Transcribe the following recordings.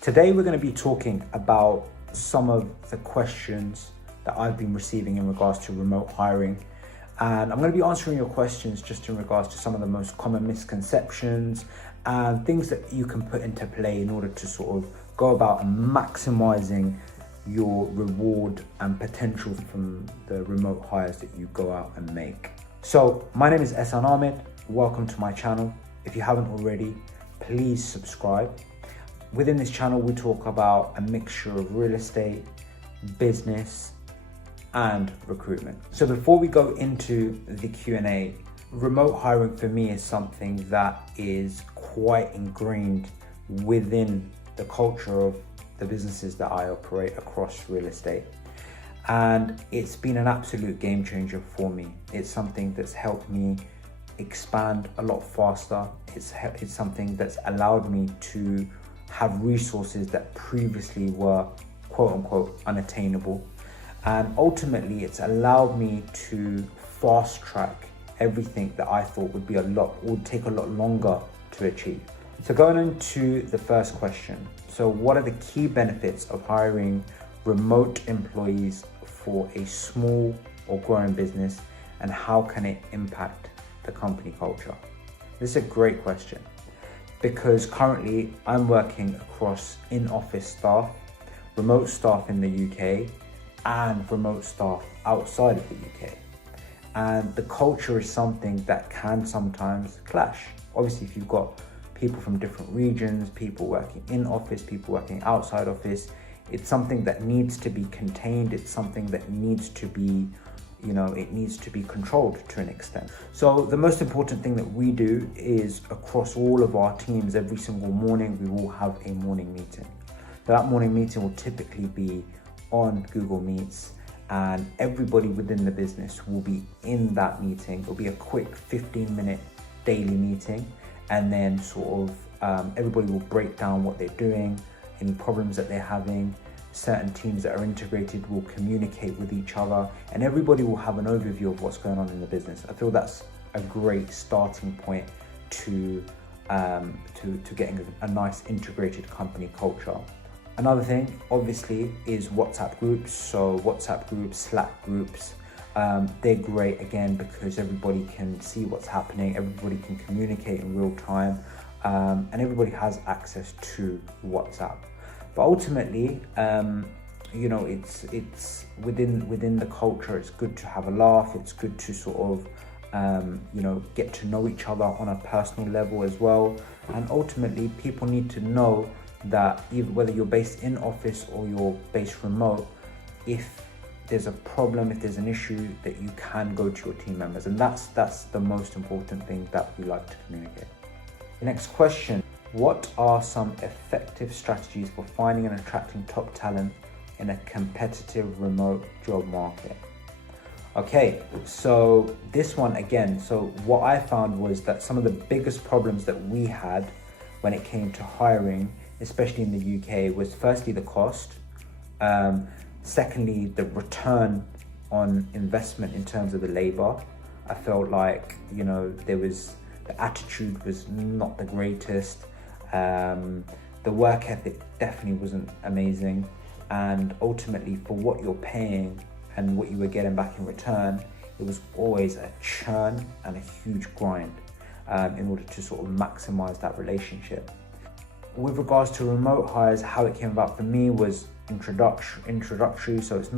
Today we're going to be talking about some of the questions that I've been receiving in regards to remote hiring. And I'm going to be answering your questions just in regards to some of the most common misconceptions and things that you can put into play in order to sort of go about maximizing your reward and potential from the remote hires that you go out and make. So my name is Ehsan Ahmed. Welcome to my channel. If you haven't already, please subscribe. Within this channel, we talk about a mixture of real estate, business, and recruitment. So before we go into the Q&A, remote hiring for me is something that is quite ingrained within the culture of the businesses that I operate across real estate. And it's been an absolute game changer for me. It's something that's helped me expand a lot faster. It's something that's allowed me to have resources that previously were quote unquote unattainable. And ultimately it's allowed me to fast track everything that I thought would take a lot longer to achieve. So going into the first question. So what are the key benefits of hiring remote employees for a small or growing business, and how can it impact the company culture? This is a great question, because currently I'm working across in-office staff, remote staff in the UK, and remote staff outside of the UK. And the culture is something that can sometimes clash. Obviously, if you've got people from different regions, people working in office, people working outside office, it's something that needs to be contained. It's something that needs to be, it needs to be controlled to an extent. So the most important thing that we do is across all of our teams, every single morning, we will have a morning meeting. That morning meeting will typically be on Google Meets, and everybody within the business will be in that meeting. It'll be a quick 15-minute daily meeting, and then sort of everybody will break down what they're doing, any problems that they're having. Certain teams that are integrated will communicate with each other, and everybody will have an overview of what's going on in the business. I feel that's a great starting point to getting a nice integrated company culture. Another thing, obviously, is WhatsApp groups. So WhatsApp groups, Slack groups, they're great again because everybody can see what's happening, everybody can communicate in real time, and everybody has access to WhatsApp. But ultimately, it's within the culture. It's good to have a laugh. It's good to sort of, get to know each other on a personal level as well. And ultimately, people need to know that even whether you're based in office or you're based remote, if there's a problem, if there's an issue, that you can go to your team members. And that's the most important thing that we like to communicate. The next question. What are some effective strategies for finding and attracting top talent in a competitive remote job market? Okay, so this one again, so what I found was that some of the biggest problems that we had when it came to hiring, especially in the UK, was firstly the cost, secondly the return on investment in terms of the labor. I felt like, the attitude was not the greatest. The work ethic definitely wasn't amazing, and ultimately for what you're paying and what you were getting back in return, it was always a churn and a huge grind in order to sort of maximize that relationship. With regards to remote hires, how it came about for me was introductory, so it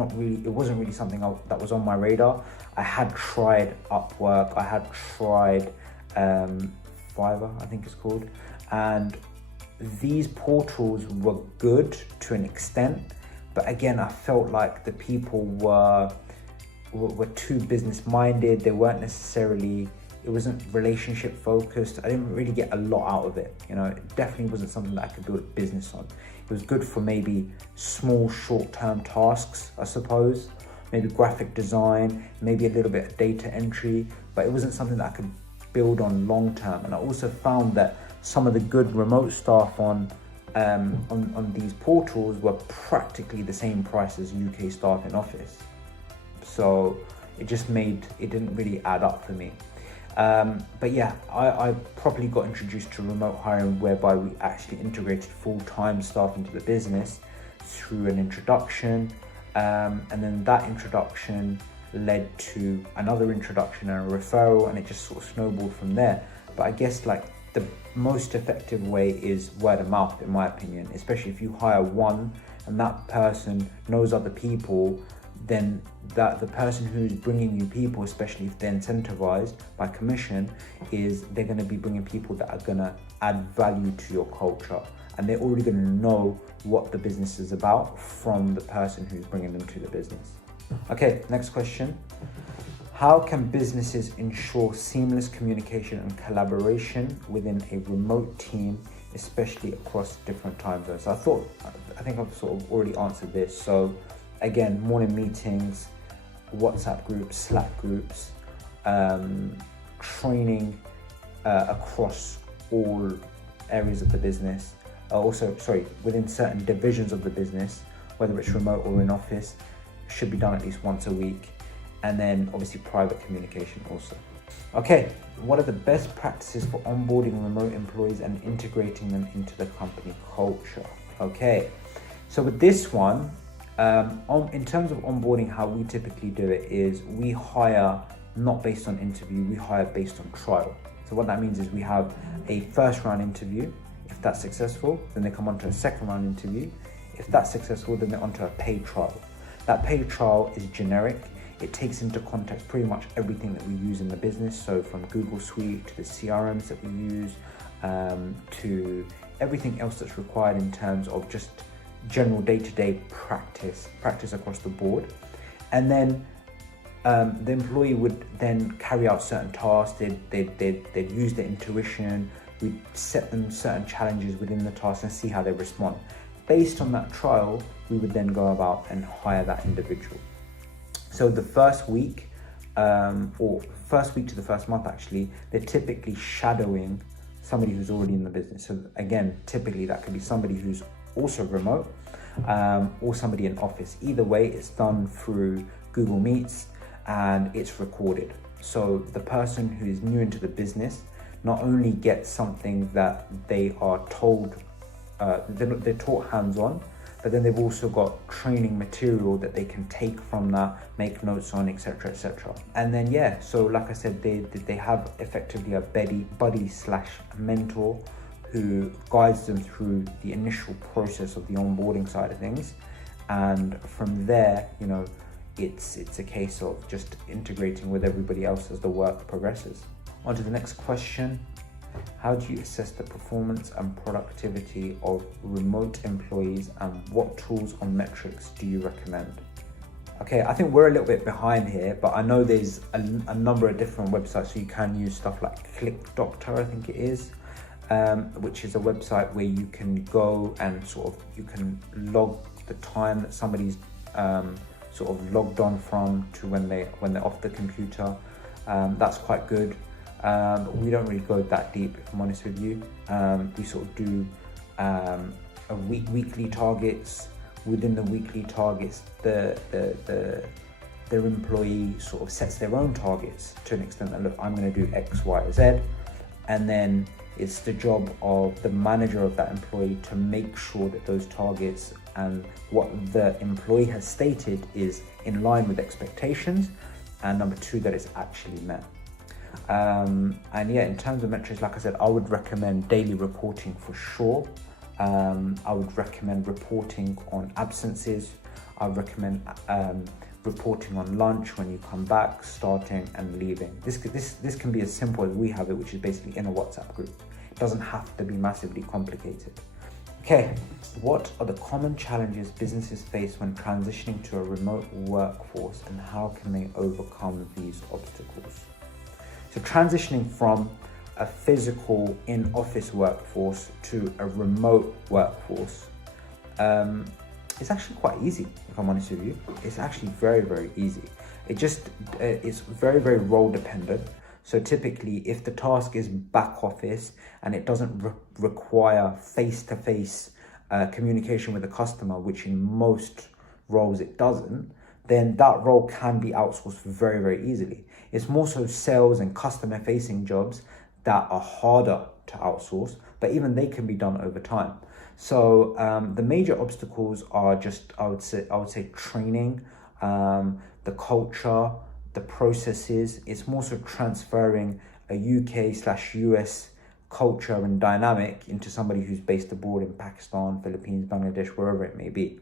wasn't really something that was on my radar. I had tried Upwork, I had tried Fiverr, I think it's called, and these portals were good to an extent, but again, I felt like the people were too business minded. They weren't necessarily, it wasn't relationship focused. I didn't really get a lot out of it. It definitely wasn't something that I could build a business on. It was good for maybe small short-term tasks, I suppose, maybe graphic design, maybe a little bit of data entry, but it wasn't something that I could build on long term. And I also found that some of the good remote staff on these portals were practically the same price as UK staff in office. So it didn't really add up for me. But yeah, I properly got introduced to remote hiring, whereby we actually integrated full-time staff into the business through an introduction, and then that introduction led to another introduction and a referral, and it just sort of snowballed from there. But I guess like the most effective way is word of mouth, in my opinion, especially if you hire one and that person knows other people, then that the person who's bringing you people, especially if they're incentivized by commission, is they're going to be bringing people that are going to add value to your culture, and they're already going to know what the business is about from the person who's bringing them to the business. Okay, next question. How can businesses ensure seamless communication and collaboration within a remote team, especially across different time zones? I think I've sort of already answered this. So again, morning meetings, WhatsApp groups, Slack groups, training across all areas of the business. Within certain divisions of the business, whether it's remote or in office, should be done at least once a week. And then obviously private communication also. Okay, what are the best practices for onboarding remote employees and integrating them into the company culture? Okay, so with this one, in terms of onboarding, how we typically do it is we hire not based on interview, we hire based on trial. So what that means is we have a first round interview. If that's successful, then they come onto a second round interview. If that's successful, then they're onto a paid trial. That paid trial is generic. It takes into context pretty much everything that we use in the business. So from Google Suite to the CRMs that we use, to everything else that's required in terms of just general day-to-day practice across the board. And then the employee would then carry out certain tasks. They'd use their intuition. We'd set them certain challenges within the task and see how they respond. Based on that trial, we would then go about and hire that individual. So the first week, or first week to the first month actually, they're typically shadowing somebody who's already in the business. So again, typically that could be somebody who's also remote, or somebody in office. Either way, it's done through Google Meets and it's recorded. So the person who is new into the business not only gets something that they are told, they're taught hands-on, but then they've also got training material that they can take from that, make notes on, etc., etc. And then yeah, so like I said, they have effectively a buddy slash mentor who guides them through the initial process of the onboarding side of things, and from there, you know, it's a case of just integrating with everybody else as the work progresses. On to the next question. How do you assess the performance and productivity of remote employees, and what tools or metrics do you recommend? Okay, I think we're a little bit behind here, but I know there's a number of different websites. So you can use stuff like ClickDoctor, I think it is, which is a website where you can go and you can log the time that somebody's sort of logged on from to when they're off the computer. That's quite good. But we don't really go that deep, if I'm honest with you. We sort of do weekly targets. Within the weekly targets, their employee sort of sets their own targets to an extent that, look, I'm going to do X, Y, Z, and then it's the job of the manager of that employee to make sure that those targets and what the employee has stated is in line with expectations, and number two, that it's actually met. And yeah, in terms of metrics, like I said, I would recommend daily reporting for sure. I would recommend reporting on absences. I would recommend reporting on lunch when you come back, starting and leaving. This can be as simple as we have it, which is basically in a WhatsApp group. It doesn't have to be massively complicated. Okay, what are the common challenges businesses face when transitioning to a remote workforce, and how can they overcome these obstacles? So transitioning from a physical in-office workforce to a remote workforce, it's actually quite easy, if I'm honest with you. It's actually very, very easy. It's very, very role dependent. So typically, if the task is back office and it doesn't require face-to-face communication with the customer, which in most roles it doesn't, then that role can be outsourced very, very easily. It's more so sales and customer facing jobs that are harder to outsource, but even they can be done over time. So the major obstacles are just, I would say training, the culture, the processes. It's more so transferring a UK/US culture and dynamic into somebody who's based abroad in Pakistan, Philippines, Bangladesh, wherever it may be.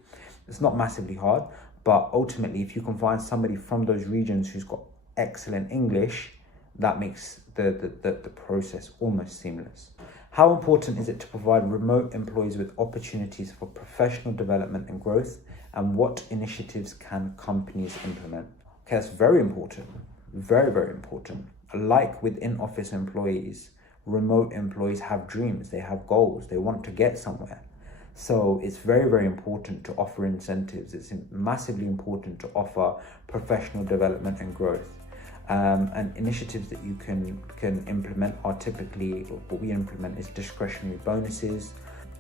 It's not massively hard, but ultimately, if you can find somebody from those regions who's got excellent English, that makes the process almost seamless. How important is it to provide remote employees with opportunities for professional development and growth? And what initiatives can companies implement? Okay, that's very important. Very, very important. Like with in-office employees, remote employees have dreams, they have goals, they want to get somewhere. So it's very, very important to offer incentives. It's massively important to offer professional development and growth. And initiatives that you can implement are typically, what we implement is discretionary bonuses,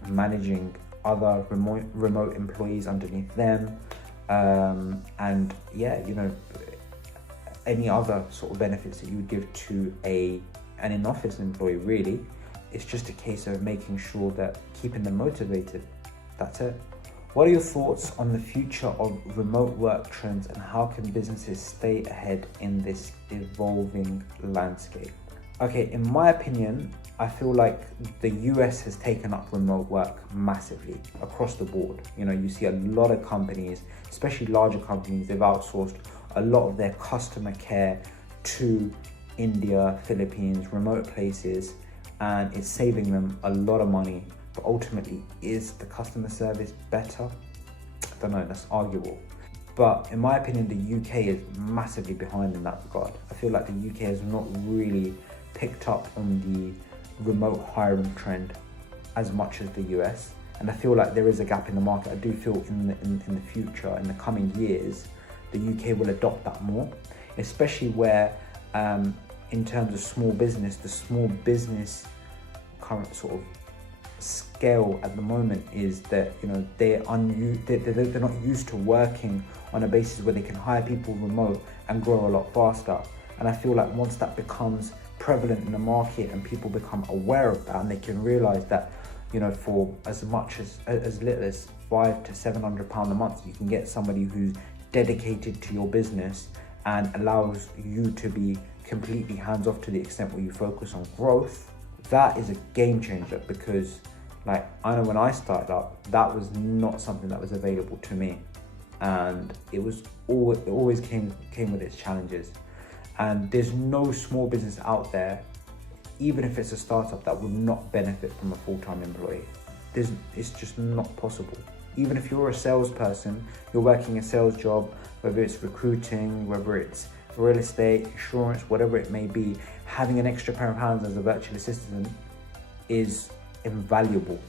managing other remote employees underneath them, and yeah, you know, any other sort of benefits that you would give to an in-office employee. Really, it's just a case of making sure that keeping them motivated. That's it. What are your thoughts on the future of remote work trends, and how can businesses stay ahead in this evolving landscape? Okay, in my opinion, I feel like the US has taken up remote work massively across the board. You know, you see a lot of companies, especially larger companies, they've outsourced a lot of their customer care to India, Philippines, remote places, and it's saving them a lot of money. But ultimately, is the customer service better? I don't know, that's arguable. But in my opinion, the UK is massively behind in that regard. I feel like the UK has not really picked up on the remote hiring trend as much as the US. And I feel like there is a gap in the market. I do feel in the future, in the coming years, the UK will adopt that more, especially where in terms of small business, the small business current sort of scale at the moment is that, you know, they're not used to working on a basis where they can hire people remote and grow a lot faster. And I feel like once that becomes prevalent in the market and people become aware of that, and they can realize that, you know, for as much as little as £500 to £700 a month, you can get somebody who's dedicated to your business and allows you to be completely hands off to the extent where you focus on growth. That is a game changer, because like, I know when I started up, that was not something that was available to me, and it always came with its challenges. And there's no small business out there, even if it's a startup, that would not benefit from a full-time employee. It's just not possible. Even if you're a salesperson, you're working a sales job, whether it's recruiting, whether it's real estate, insurance, whatever it may be, having an extra pair of hands as a virtual assistant is invaluable.